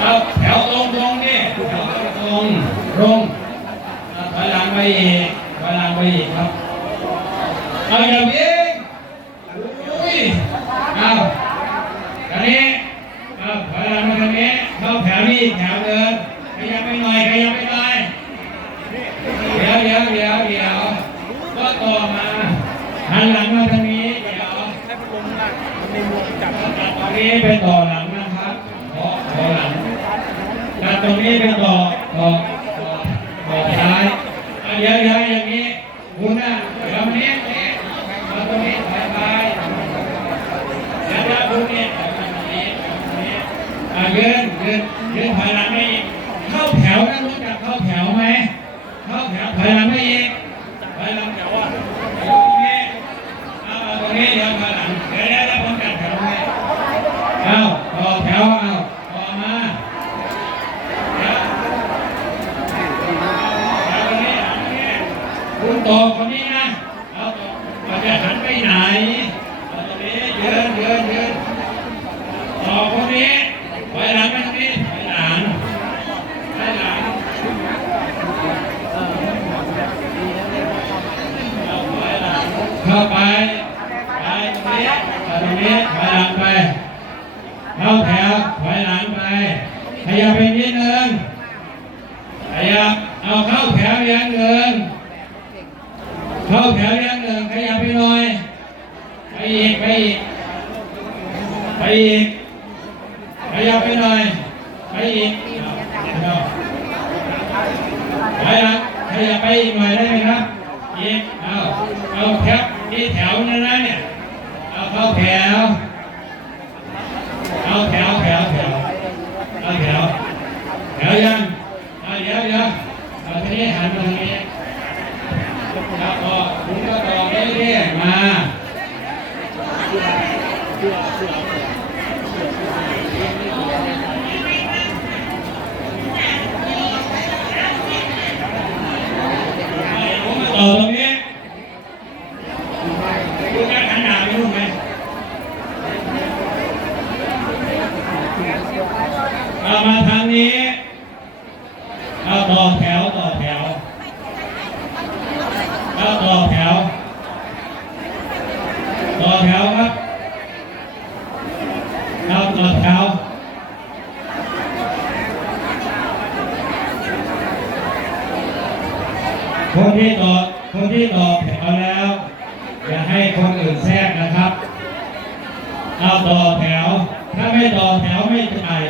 เอาแถวตรงตรงนี่แถวตรงตรงตรงเอาถอยหลังไปอีกถอยหลังไปอีกครับเอาอย่าเบี้ยงอุ้ยเอาอันนี้เอาถอยหลังมาทางนี้เข้าแถวนี้อีกแถวเดินขยับไปหน่อยขยับไปหน่อยเดี๋ยวเดี๋ยวเดี๋ยวเดี๋ยวก็ต่อมาหันหลังมาทางนี้เดี๋ยวให้พัดลมน่ะมันในรวมจับตรงนี้เป็นต่อหลังนะครับต่อต่อหลังการ ตรงนี้เป็นต่อต่อต่อท้ายอะเยอะๆอย่างนี้คุณน่ะเดี๋ยวนี้นี่มาตรงนี้ไปเดี๋ยวเดี๋ยวคุณนี่ถอยไปตรงนี้ตรงนี้อะยืนยืนยืนถอยหลังไม่อีกเข้าแถวนะรู้จักเข้าแถวไหมเข้าแถวถอยหลังไม่อีกถอยหลังแถวอะตรงนี้เอาเอาตรงนี้เดี๋ยวถอยหลังเดี๋ยวเดี๋ยวเดี๋ยวผมจัดแถวให้ เอาต่อแถวเอาต่อมาเดี๋ยวเอาตรงนี้เอาตรงนี้ คุณต่อคนนี้นะเอาเราจะหันไปไหนเอาตรงนี้ยืนยืนยืนต่อคนนี้ถอยหลังไปตรงนี้ถอยหลังถอยหลังเข้าไปไปตรงนี้เอาตรงนี้ถอยหลังไปเข้าแถวถอยหลังไปขยับไปนิดนึงขยับเอาเข้าแถวอย่างหนึ่ง เข้าแถวอย่างหนึ่งขยับไปหน่อย ไปอีก ไปอีก ไปอีก ขยับไปหน่อย ไปอีกเอาถอยหลังขยับไปอีกหน่อยได้ไหมครับ อีก เอาเอาแถวนี่แถวนั้นนะเนี่ย เอาเข้าแถว เอาแถวแถวแถวเอาแถวแถวยังเอาเดี๋ยวเดี๋ยวเอาทีนี้หันมาทางนี้ครับต่อคุณก็ต่อเรื่อยๆ มาผมมาต่อตรงนี้คุณจะหันหนาไปนู่นไหมเอามาทางนี้เอาต่อแถวต่อแถวเอาต่อแถว ต่อแถวครับเอาต่อแถว คนที่ต่อคนที่ต่อแถวแล้ว อย่าให้คนอื่นแทรกนะครับเอาต่อแถว ถ้าไม่ต่อแถวไม่จ่าย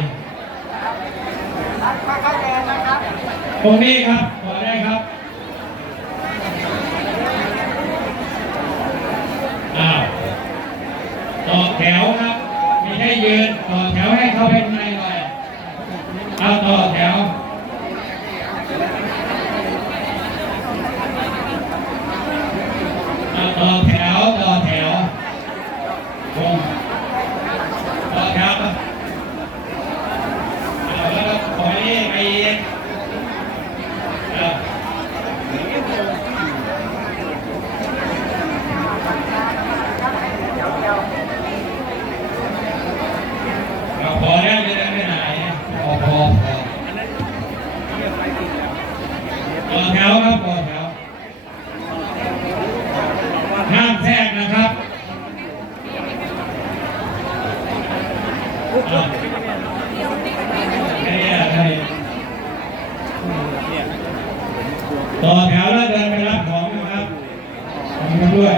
ตรงนี้ครับต่อได้ครับอ้าวต่อแถวครับไม่ใช่ยืนต่อแถวให้เข้าไปข้างในหน่อยเอาต่อแถวเอาต่อแถวต่อแถวตรงต่อแถวครับเอาแล้วก็ถอยนี่ไปอีก เราพอแล้วจะได้ไม่ไหนพอพอพอต่อแถวครับต่อแถว ห้ามแทรกนะครับนี่ต่อแถวแล้วเดินไปรับของนะครับขอบคุณด้วย